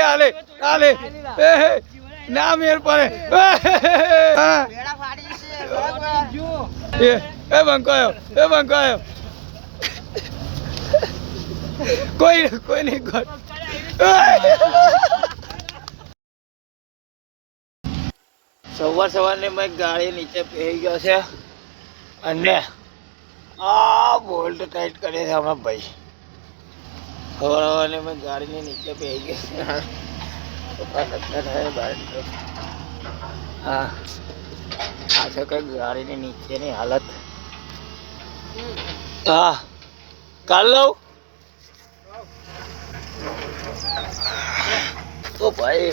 આલે ના મેર પડે એ બંકો આવ્યો કોઈ નહીં ઘર સવારની મેં ગાડી નીચે પહેરી ગયો છે અને આ બોલ્ટ ટાઈટ કરે છે અમે ભાઈ સવારની મેં ગાડીની નીચે પહેરી ગયો હા આ છે કઈ ગાડીની નીચેની હાલત હા કાલ લઉં તો ભાઈ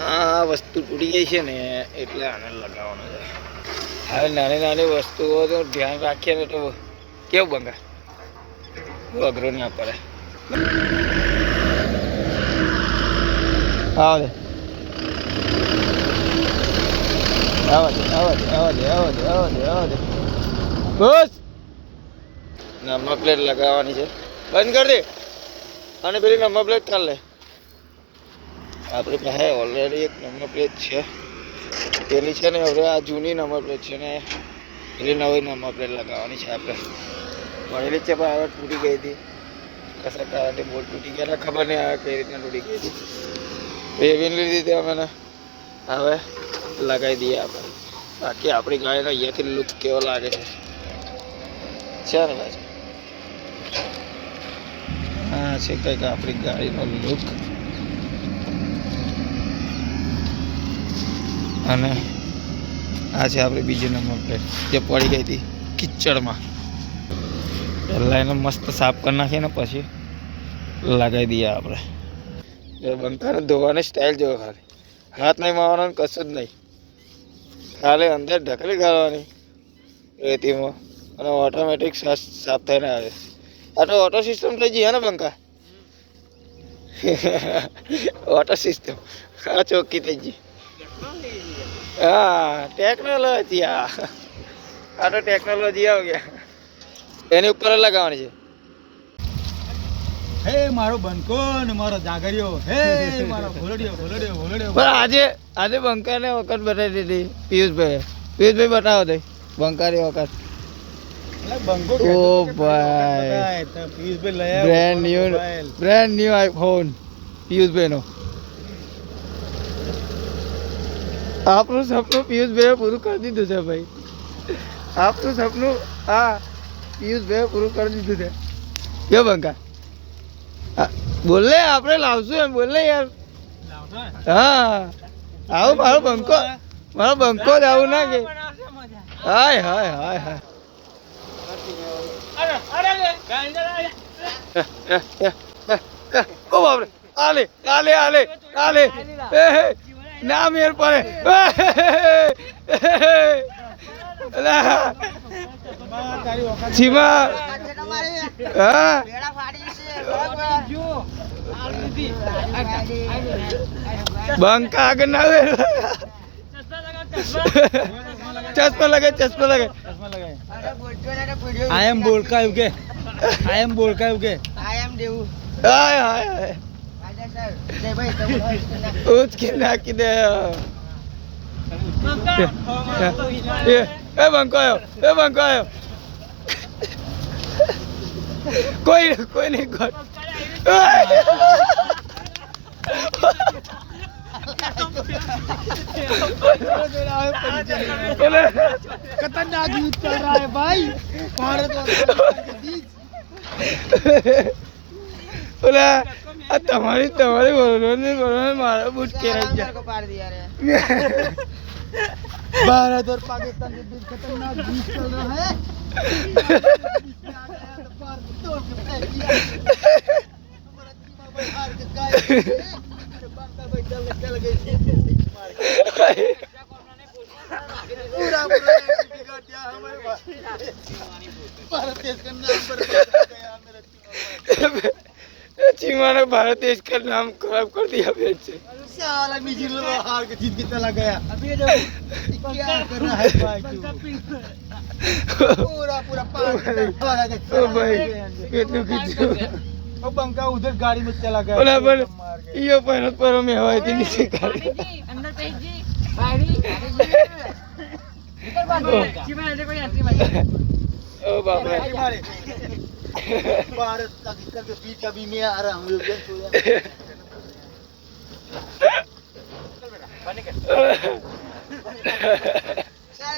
આ વસ્તુ તૂટી ગઈ છે ને એટલે આને લગાવવાનું છે હવે નાની વસ્તુઓ તો ધ્યાન રાખીએ ને તો કેવું બંગા અઘરો ના પડે આવા બસ નંબર પ્લેટ લગાવવાની છે બંધ કરી દે અને પેલી નંબર પ્લેટ કાઢ લે આપણી પાસે ઓલરેડી એક નંબર પ્લેટ છે પેલી છે ને હવે આ જૂની નંબર પ્લેટ છે ને પેલી નવી નંબર પ્લેટ લગાવવાની છે આપણે મળેલી છે પણ હવે તૂટી ગઈ હતી કશા કારણે બોલ તૂટી ગયા ખબર નહીં આવે કઈ રીતના તૂટી ગઈ હતી એવી લીધી હતી અમે હવે લગાવી દઈએ આપણે બાકી આપણી ગાડીનો અહીંયાથી લુક કેવો લાગે છે ને ભાઈ હા છે કંઈક આપણી ગાડીનો લુક અને આ છે આપણી બીજી નંબર પ્લેટ જે પડી ગઈ હતી કિચડમાં પહેલાં એને મસ્ત સાફ કરી નાખીએ ને પછી લગાવી દઈએ આપણે એ બંકાને ધોવાની સ્ટાઇલ જોવો ખાલી હાથ નહીં મારવાનો કશું જ નહીં ખાલી અંદર ઢકલી ગાળવાની રેતીમાં અને ઓટોમેટિક સાફ થઈને આવે આ તો ઓટો સિસ્ટમ થઈ જઈએ ને બંકા ઓટો સિસ્ટમ આ ચોખ્ખી થઈ ગઈ હા ટેકનોલોજી આ તો ટેકનોલોજી આવી ગયા એની ઉપર લગાવવાની છે હે મારો બંકો ને મારો જાગરિયો હે મારો ભોલડિયો આજે બંકાને વખત બતાવી દીધી પિયુષભાઈ બતાવો દે બંકાની વખત ઓ ભાઈ બ્રેન્ડ ન્યુ આઈફોન પિયુષભાઈ નો આપણું સપનું પિયુષભાઈ પૂરું કરી દીધું છે ભાઈ આપણું સપનું હા પિયુષભાઈ પૂરું કરી દીધું છે કેવો બંકા બોલે આપણે લાવશું એમ બોલે યાર હા આવું મારો બંકો જ આવું ના કે હાય હાય હાય હાય ઓ બાપરે આલે ના મેર પડે સીમા હા બંકા આગળ ના ચશ્મા લગાય આઈ એમ બોલકાયું કે હાય હાય ઉચકી નાખી દે એ બંકો આવ્યો કોઈ નહીં ઘર खतरनाक युद्ध चल रहा है भाई भारत और તમારી બરોબર મારા બૂટ કેરાઈ भारत और पाकिस्तान के बीच खतरनाक युद्ध चल रहा है भारत देश का नाम पर मैचिंग वाला भारत देश का नाम खराब कर दिया बेच से साला मिजिल हार के जीत के चला गया अभी ये देखो क्या कर रहा है भाई पूरा पूरा पानी ओ भाई कितने कितने ओ बंका उधर गाड़ी में चला गया बोला पर ये पर में हवा थी नीचे गाड़ी अंदर भेजी गाड़ी इधर बात जीवन ऐसे कोई यात्री भाई ओ बाप रे भारत पाकिस्तान के बीच अभी मैं आ रहा हूँ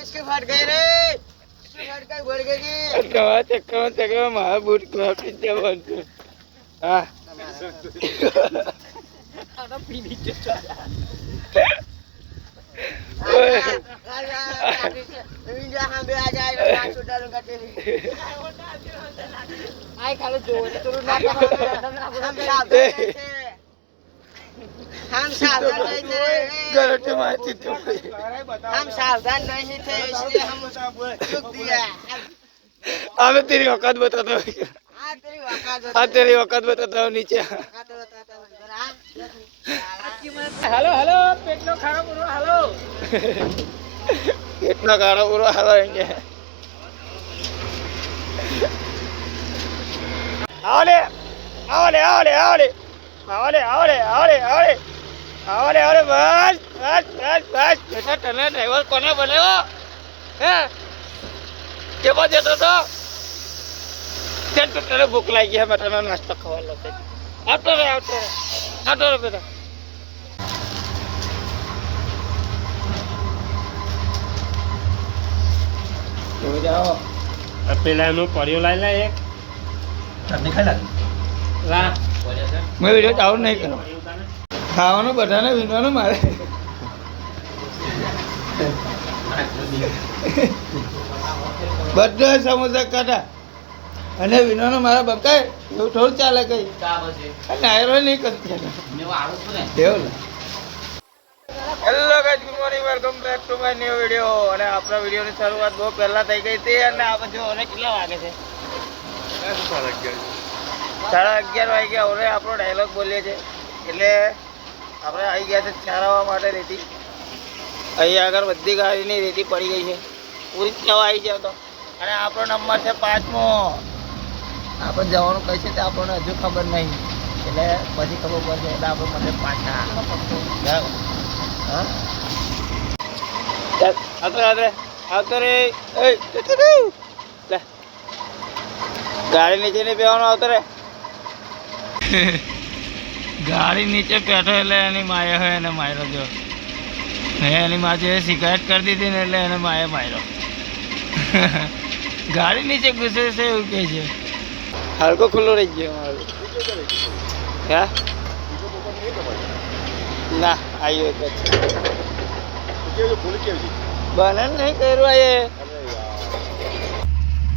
इसके फट गए रे इसके फट गए बढ़ गए चक्कर मारा बूट को पीछे बोल हाँ हम सावधान नहीं थे गलत मारती तो हम सावधान नहीं थे इसलिए हम चूक दिया हमें तेरी औकात बताता हूँ हाँ तेरी औकात बताता हूँ नीचे हेलो हेलो पेटलो खाना पूरा हेलो कितना गाड़ा पूरा हलाएंगे आओले आओले आओले आओले आओले आओले आओले आओले आओले आओले बस बस बस बस बेटा टने ड्राइवर कोने बनेगा हैं के बाद देता तो चल तो तेरे भूख लगी है मैं टने नाश्ता खवा लेते आटो रे बेटा तो जाओ પેલાનું પડ્યો લાઈ લે એક चटनी खाई लगी લા मैं वीडियो डाउन नहीं करूँ खावा बधाने विनवा मारे બધા સમોસા કાઢા અને વિનોનો મારા બકાય એવું થોડું ચાલે કઈ નાયરો નહીં કરતી એવું hello guys good morning welcome back to my new video અને આપણા વિડિયોની શરૂઆત બહુ પહેલા થઈ ગઈ હતી અને આપણે જો હવે કેટલા વાગે છે 11:30 વાગ્યા હવે આપણો ડાયલોગ બોલીએ છે એટલે આપણે આવી ગયા છે ચારાવા માટે રેતી અહીં આગળ બધી ગાડીની રેતી પડી ગઈ છે પૂરી જવા આવી જાવ તો અને આપણો નંબર છે 5મો આપણે જવાનું કઈ છે તે આપણને હજુ ખબર નહીં એટલે પછી ખબર પડશે એટલે આપણે મને પાછા હા આવતો રે લે ગાડી નીચે નહીં બેવાનું આવતો રે ગાડી નીચે બેઠો એટલે એની માએ હોય એને માર્યો જો મેં એની માથે શિકાયત કરી દીધી ને એટલે એને માએ માર્યો ગાડી નીચે ઘૂસે છે એવું કહે છે હલકો ખુલ્લો રહી ગયો મારું હે ના આવ્યો એક જ બને નહીં કર્યું એ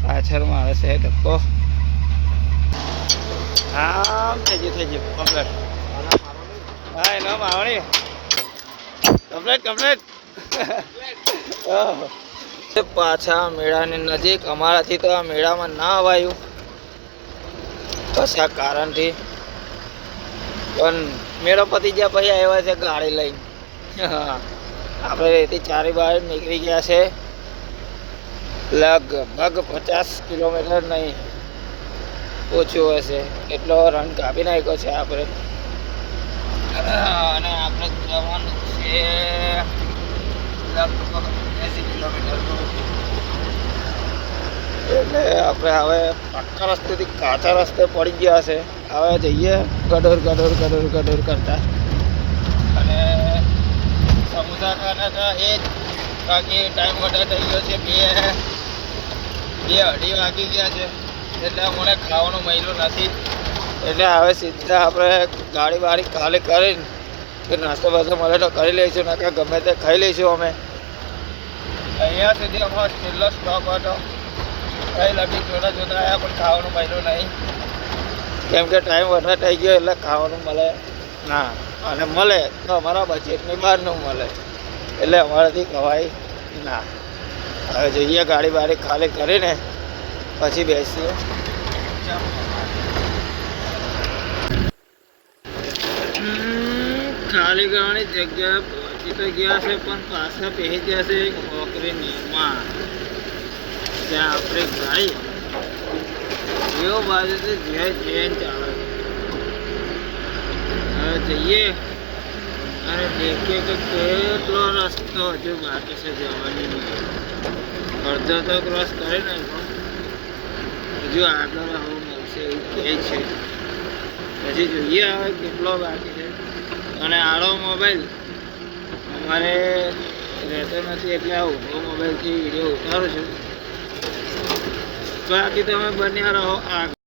પાછળ મારે છે ધક્કો આમ થઈ ગયું કમ્પ્લેટ હા એનો માવણી કમ્પ્લેટ પાછા મેળાની નજીક અમારાથી તો આ મેળામાં ના અવાયું કશા કારણથી પણ મેળો પતી ગયા પછી આવ્યા છે ગાડી લઈને આપણે રેતી ચારે બહાર નીકળી ગયા છે લગભગ 50 કિલોમીટર નહીં ઓછું હશે એટલો રન કાપી નાખ્યો છે આપણે અને આપણે જવાનું છે લગભગ 80 કિલોમીટર એટલે આપણે હવે પાક્કા રસ્તેથી કાચા રસ્તે પડી ગયા છે હવે જઈએ ગડોર કરતા અને સમોસા ખાના એ જ બાકી ટાઈમ વધારે થઈ ગયો છે 2:30 વાગી ગયા છે એટલે મને ખાવાનો મહિનો નથી એટલે હવે સીધા આપણે ગાડી વાડી ખાલી કરીને નાસ્તો બાસ્તો મળે તો કરી લઈશું ને ગમે તે ખાઈ લઈશું અમે અહીંયા સુધી અમારો છેલ્લો સ્ટોપ હતો કઈ લગી જોતા આવ્યા પણ ખાવાનો મહિનો નહીં કેમ કે ટાઈમ વધારે થઈ ગયો એટલે ખાવાનું મળે ના અને મળે તો અમારા બજેટની બહારનું મળે એટલે અમારાથી ખવાય ના હવે જઈએ ગાડી બાડી ખાલી કરીને પછી બેસીએ ખાલી કરવાની જગ્યાએ પહોંચી તો ગયા છે પણ પાછા પહેરી ગયા છે એક નોકરી નિયમમાં ત્યાં આપણે ગાડી એવો બાજુથી જે ચાલે હવે જઈએ અને દેખીએ કે કેટલો રસ્તો હજુ બાકી છે જવાની અડધો તો ક્રોસ કરે ને હજુ આગળ આવું મળશે એવું કહે છે પછી જોઈએ હવે કેટલો બાકી છે અને આડો મોબાઈલ અમારે રહેતો નથી એટલે આ ઊંધો મોબાઈલથી વિડીયો ઉતારું છું બાકી તમે બન્યા રહો આગળ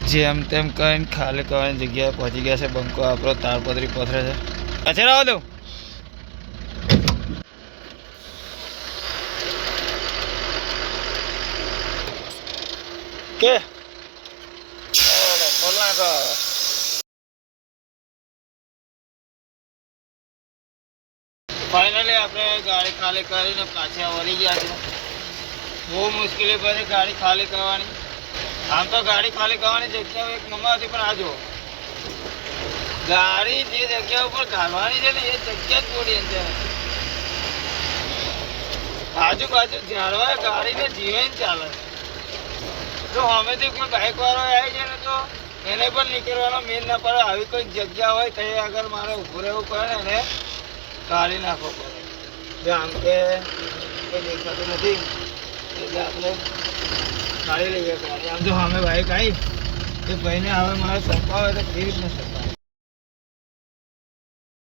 જેમ તેમ કરીને ખાલી કરવાની જગ્યાએ પહોંચી ગયા છે બંકો આપણો તારપત્રી પથરે છે અચ્છા રાવ દઉં કે ફાઇનલી આપણે ગાડી ખાલી કરીને પાછા વળી ગયા છે બહુ મુશ્કેલી પછી ગાડી ખાલી કરવાની આમ તો ગાડી ખાલી કરવાની જગ્યાઓ એક નંબર હતી પણ આ જુઓ ગાડી જે જગ્યા ઉપર ઘાલવાની છે ને એ જગ્યા જ થોડી અંદર આજુબાજુ ઝાડવા ગાડીને જીવે ચાલે જો હમેથી કોઈ બાઇક વાળો આવી જાય ને તો એને પણ નીકળવાનો મેન ના પડે આવી કોઈ જગ્યા હોય તો આગળ મારે ઊભું રહેવું પડે ને એને કાઢી નાખવો પડે જો આમ કે કોઈ દેખાતું નથી એટલે આપણે કાઢી લઈએ ગાડી આમ તો સામે બાઇક આવી એ ભાઈને હવે મારે સોંપવા હોય તો કેવી રીતના સોંપાય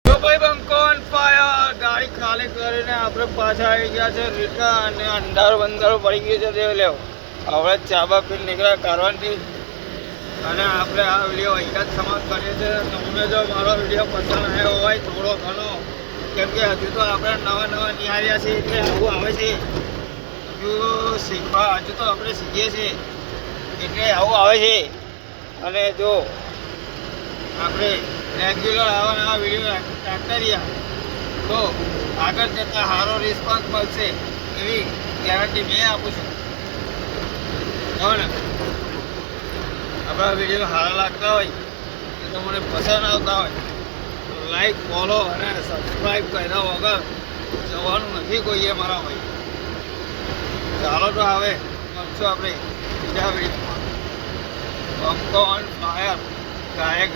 તો ભાઈ બંકો ઓન ફાયર ગાડી ખાલી કરીને આપણે પાછા આવી ગયા છે રીટા અને અંધારો બંધારો પડી ગયું છે તે લેવો હવે ચાબા પીને નીકળ્યા કારવાનથી અને આપણે આ વિડીયો અહીંયા જ સમાપ્ત કરીએ છીએ તમને જો મારો વિડીયો પસંદ આવ્યો હોય થોડો ઘણો કેમ કે હજુ તો આપણે નવા નિહાળ્યા છીએ એટલે આવું આવે છે હજુ શીખવા હજુ તો આપણે શીખીએ છીએ એટલે આવું આવે છે અને જો આપણે રેગ્યુલર આવા નવા વિડીયો રાખતા રહ્યા તો આગળ જતાં સારો રિસ્પોન્સ મળશે એવી ગેરંટી મેં આપું છું ને આપણા વિડીયો સારા લાગતા હોય કે તમને પસંદ આવતા હોય તો લાઈક ફોલો અને સબસ્ક્રાઈબ કર્યા વગર જવાનું નથી કોઈએ મારા ભાઈ ચાલો તો હવે મળશું આપણે બીજા વિડીયોમાં બંકો ઓન ફાયર ગાયક